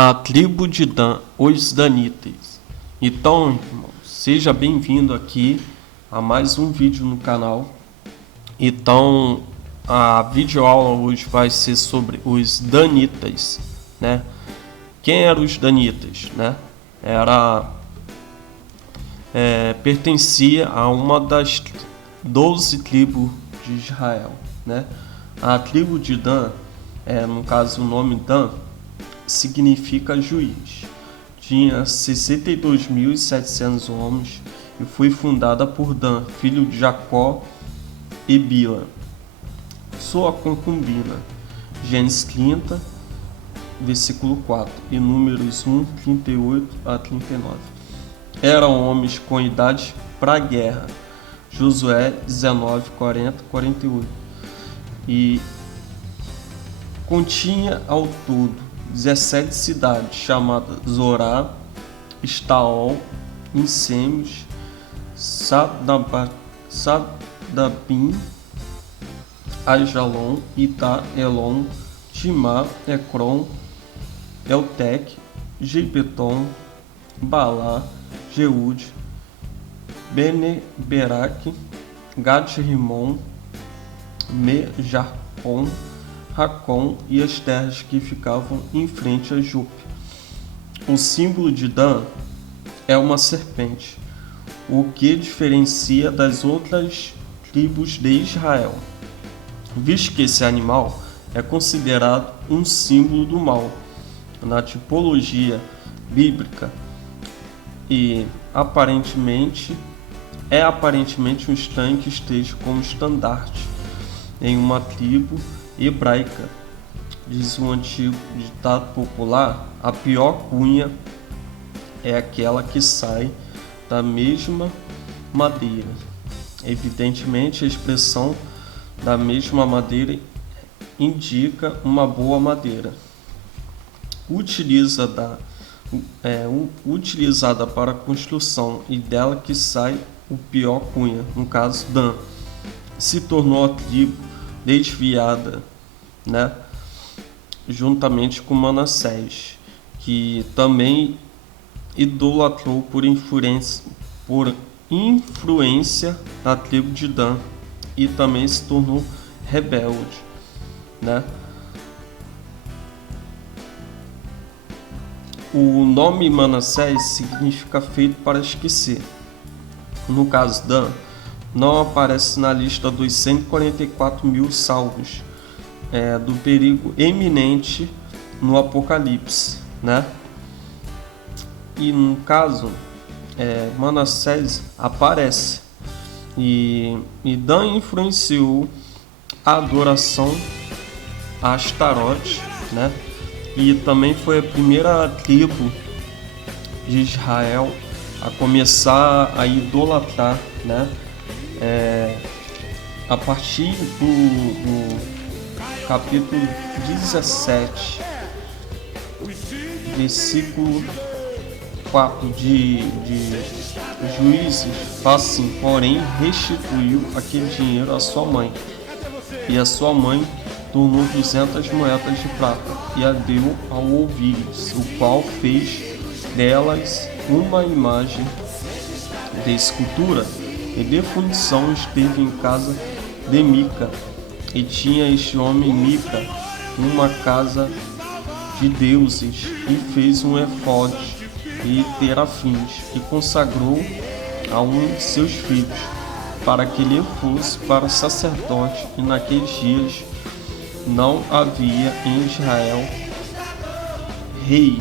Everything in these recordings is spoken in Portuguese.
A tribo de Dan, os Danitas. Então, irmão, seja bem-vindo aqui a mais um vídeo no canal. Então, a videoaula hoje vai ser sobre os Danitas, né? Quem eram os Danitas, né? Pertencia a uma das 12 tribos de Israel, né? A tribo de Dan, no caso o nome Dan, significa juiz. Tinha 62.700 homens e foi fundada por Dan, filho de Jacó e Bila, sua concubina. Gênesis 30, versículo 4 e Números 1, 38 a 39. Eram homens com idade para a guerra. Josué 19, 40, 48. E continha ao todo 17 cidades, chamadas Zorá, Estaol, Insemos, Sadabim, Ajalon, Ita, Elon, Timá, Ecrom, Eltec, Gibeton, Balá, Jeude, Bene-Berac, Gat-Rimon, Me-Jarpon, Racon e as terras que ficavam em frente a Jope. O símbolo de Dan é uma serpente, o que diferencia das outras tribos de Israel, visto que esse animal é considerado um símbolo do mal na tipologia bíblica e aparentemente um estranho que esteja como estandarte em uma tribo hebraica. Diz um antigo ditado popular: a pior cunha é aquela que sai da mesma madeira. Evidentemente, a expressão da mesma madeira indica uma boa madeira. Utilizada para construção e dela que sai o pior cunha, no caso Dan, se tornou a tribo desviada, né? Juntamente com Manassés, que também idolatrou por influência da tribo de Dan e também se tornou rebelde, né? O nome Manassés significa feito para esquecer. No caso Dan, não aparece na lista dos 144.000 salvos do perigo eminente no Apocalipse, né? E no caso, Manassés aparece e Dan influenciou a adoração a Astarote, né? E também foi a primeira tribo de Israel a começar a idolatrar, né? A partir do capítulo 17, versículo 4 de Juízes, fala assim: porém restituiu aquele dinheiro à sua mãe, e a sua mãe tornou 200 moedas de prata e a deu ao Ovíris, o qual fez delas uma imagem de escultura e de fundição. Esteve em casa de Mica, e tinha este homem Mica uma casa de deuses, e fez um efode e terafins, e consagrou a um de seus filhos, para que ele fosse para sacerdote. E naqueles dias não havia em Israel rei,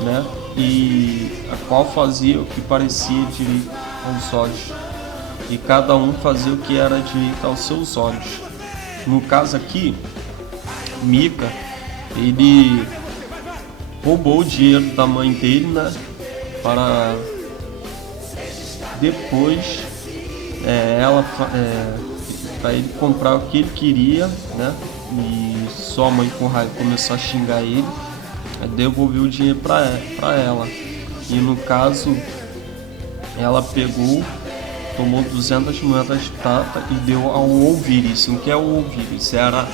né? E a qual fazia o que parecia direito aos olhos, e cada um fazia o que era direito aos seus olhos. No caso aqui, Mica, ele roubou o dinheiro da mãe dele, né? Para depois para ele comprar o que ele queria, né? E sua mãe, com raiva, começou a xingar ele, devolveu o dinheiro para ela. E no caso, ela pegou, tomou 200 moedas de prata e deu ao Ovíris. O que é o Ovíris? Era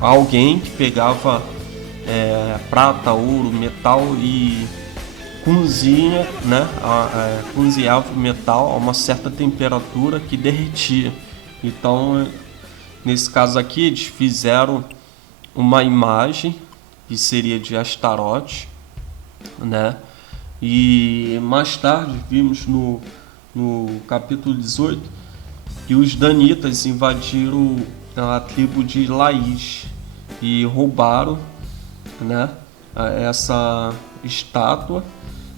alguém que pegava prata, ouro, metal e cozinha, né? Cozinhava o metal a uma certa temperatura que derretia. Então, nesse caso aqui, eles fizeram uma imagem que seria de Astarote, né? E mais tarde vimos no capítulo 18 que os danitas invadiram a tribo de Laís e roubaram, né, essa estátua,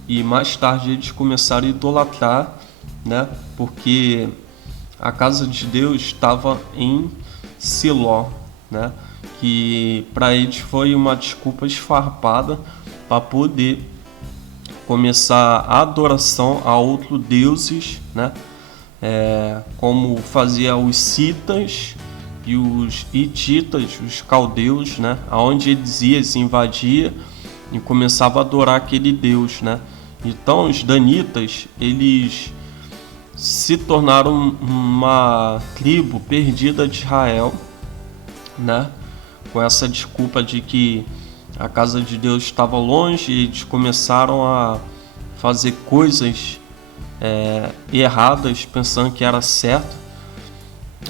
e mais tarde eles começaram a idolatrar, né, porque a casa de Deus estava em Siló, né, que para eles foi uma desculpa esfarrapada para poder começar a adoração a outros deuses, né, como fazia os citas e os hititas, os caldeus, né, aonde eles iam, se invadia e começava a adorar aquele deus, né. Então os danitas, eles se tornaram uma tribo perdida de Israel, né, com essa desculpa de que a casa de Deus estava longe, e eles começaram a fazer coisas erradas, pensando que era certo,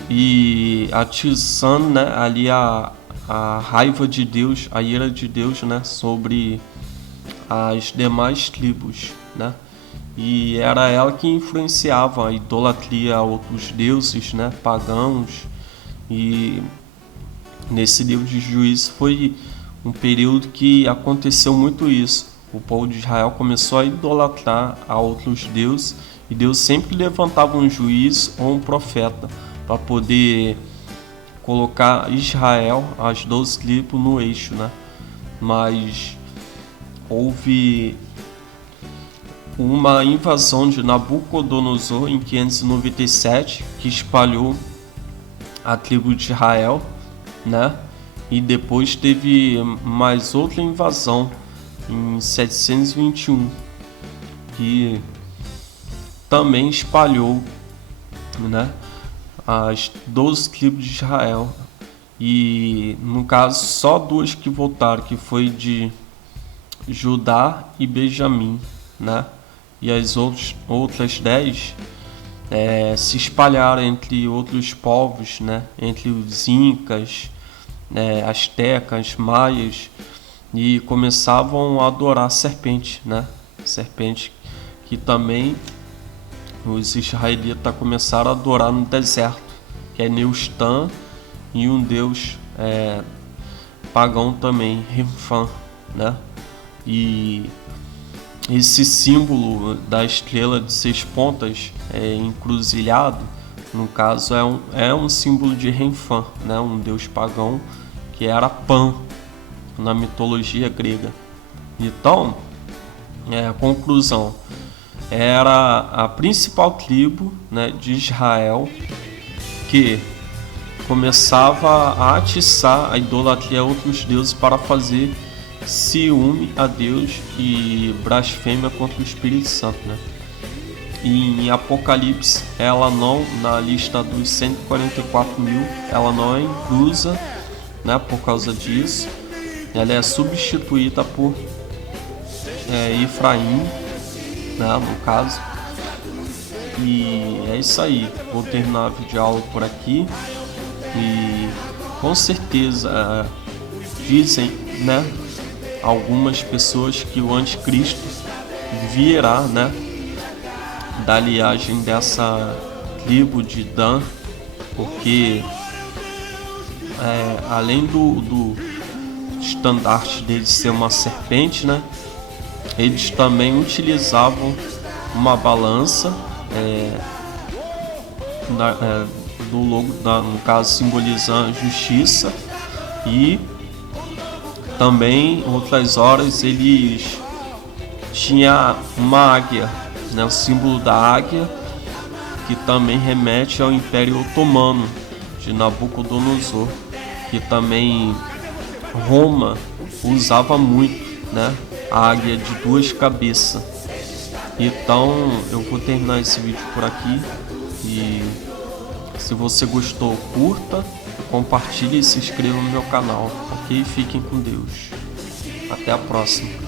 e atiçando, né, ali a raiva de Deus, a ira de Deus, né, sobre as demais tribos, né? E era ela que influenciava a idolatria a outros deuses, né, pagãos. E nesse livro de Juízes foi um período que aconteceu muito isso. O povo de Israel começou a idolatrar a outros deuses, e Deus sempre levantava um juiz ou um profeta para poder colocar Israel, as 12 tribos, no eixo, né? Mas houve uma invasão de Nabucodonosor em 597 que espalhou a tribo de Israel, né? E depois teve mais outra invasão em 721 que também espalhou, né, as 12 tribos de Israel. E no caso só duas que voltaram, que foi de Judá e Benjamim, né? E as outras 10 se espalharam entre outros povos, né? Entre os incas, astecas, maias, e começavam a adorar a serpente, né? Serpente que também os israelitas começaram a adorar no deserto, que é Neustã, e um deus pagão também, Renfã, né? E esse símbolo da estrela de 6 pontas, encruzilhado, no caso é um símbolo de Renfã, né? Um deus pagão que era Pan na mitologia grega. Então, a conclusão, era a principal tribo, né, de Israel, que começava a atiçar a idolatria a outros deuses para fazer ciúme a Deus e blasfêmia contra o Espírito Santo, né? E em Apocalipse, ela não, na lista dos 144 mil, ela não é inclusa, né, por causa disso. Ela é substituída por Efraim, né, no caso. E é isso aí, vou terminar a videoaula por aqui. E com certeza dizem, né, algumas pessoas que o anticristo virá, né, da linhagem dessa tribo de Dan, porque além do estandarte dele ser uma serpente, né, eles também utilizavam uma balança do logo, no caso simbolizando justiça, e também outras horas eles tinham uma águia, né, o símbolo da águia, que também remete ao Império Otomano de Nabucodonosor, que também Roma usava muito, né, a águia de 2 cabeças. Então eu vou terminar esse vídeo por aqui, e se você gostou, curta, compartilhe e se inscreva no meu canal, ok? Fiquem com Deus. Até a próxima.